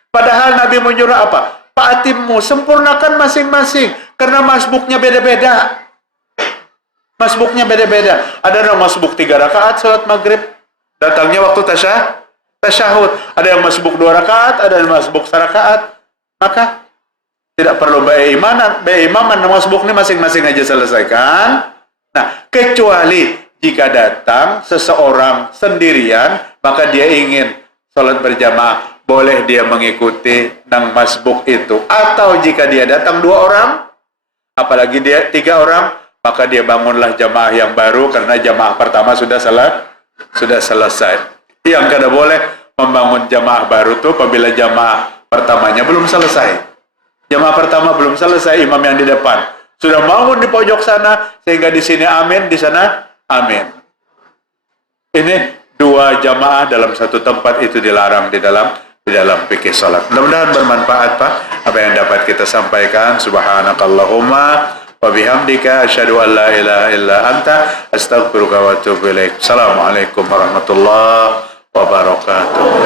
Padahal Nabi menyuruh apa? Pak Atimmu, sempurnakan masing-masing. Karena masbuknya beda-beda. Masbuknya beda-beda. Ada yang masbuk 3 rakaat sholat maghrib. Datangnya waktu tasyahud. Ada yang masbuk 2 rakaat, ada yang masbuk 1 rakaat. Maka tidak perlu imaman masbuk ini masing-masing aja selesaikan. Nah, kecuali jika datang seseorang sendirian, maka dia ingin sholat berjamaah, boleh dia mengikuti nang masbuk itu. Atau jika dia datang 2 orang, apalagi dia 3 orang, maka dia bangunlah jamaah yang baru karena jamaah pertama sudah selesai. Yang kada boleh membangun jamaah baru tuh apabila jamaah pertamanya belum selesai. Jamaah pertama belum selesai, imam yang di depan sudah bangun di pojok sana, sehingga di sini amin, di sana amin. Ini 2 jamaah dalam satu tempat itu dilarang di dalam fikih salat. Mudah-mudahan bermanfaat, Pak, apa yang dapat kita sampaikan. Subhanakallahumma wa bihamdika asyhadu an la ilaha illa anta astaghfiruka wa atubu ilaik. Assalamualaikum warahmatullahi wabarakatuh.